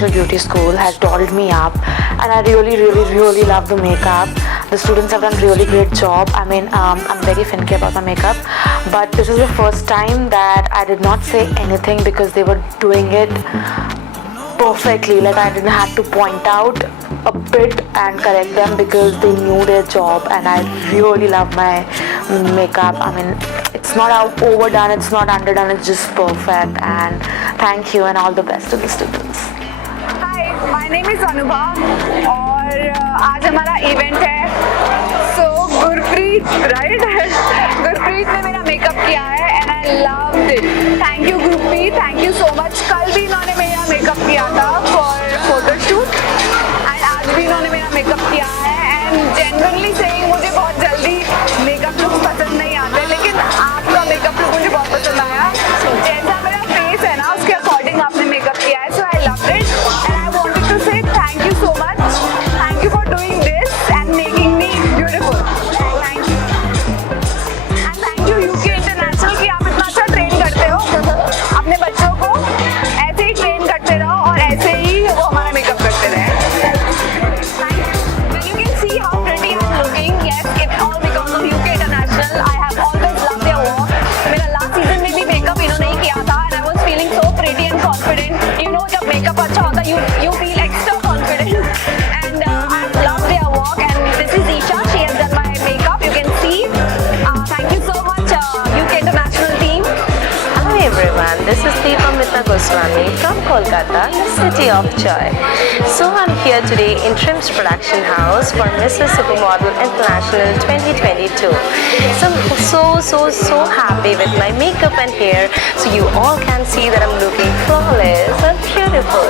International Beauty School has dolled me up, and I really love the makeup. The students have done really great job. I mean, I'm very finicky about my makeup, but this is the first time that I did not say anything because they were doing it perfectly. Like, I didn't have to point out a bit and correct them because they knew their job, and I really love my makeup. I mean, it's not overdone, it's not underdone, it's just perfect. And thank you and all the best to the students. Hi, my name is Anubha और आज हमारा event है. So Gurpreet, right? Gurpreet ने मेरा makeup किया है and I loved it. Thank you Gurpreet, thank you so much. कल भी इन्होंने मेरा मेकअप किया था for photo shoot and आज भी इन्होंने मेरा मेकअप किया है. And genuinely saying, मुझे बहुत जल्दी मेकअप लुक पसंद नहीं आते, लेकिन आपका मेकअप लुक मुझे बहुत पसंद आया. जैसा मेरा फेस है ना, उसके अकॉर्डिंग आपने मेकअप किया है. So I loved it and I wanted to say thank you so much. Thank you for doing this and making me beautiful. Thank you. And thank you UK International कि आप इतना अच्छा train करते हो. अपने बच्चों को ऐसे ही ट्रेन करते रहो और ऐसे ही वो हमारा मेकअप करते रहे. When you can see how pretty I'm looking, yes, it's all because of UK International. I have always loved their work. मेरा last season में भी मेकअप इन्होंने ही किया था and I was feeling so pretty and confident. You know, जब makeup अच्छा होता है, you feel extra confident. And I love their work. And this is Isha. She has done my makeup. You can see. Thank you so much, UK International team. Hello everyone, this is Deepamita Goswami from Kolkata, the city of joy. So I'm here today in Dreamz Production House for Mrs. Supermodel International 2022. So I'm so happy with my makeup and hair, so you all can see that I'm looking flawless and beautiful.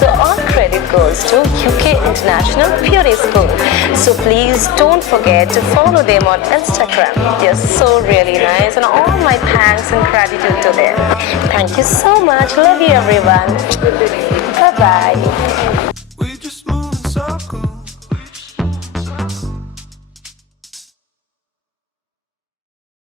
So all credit goes to UK International Beauty School. So please don't forget to follow them on Instagram. They're so really nice, and all my thanks and gratitude to them. Thank you so much. Love you everyone. Bye bye.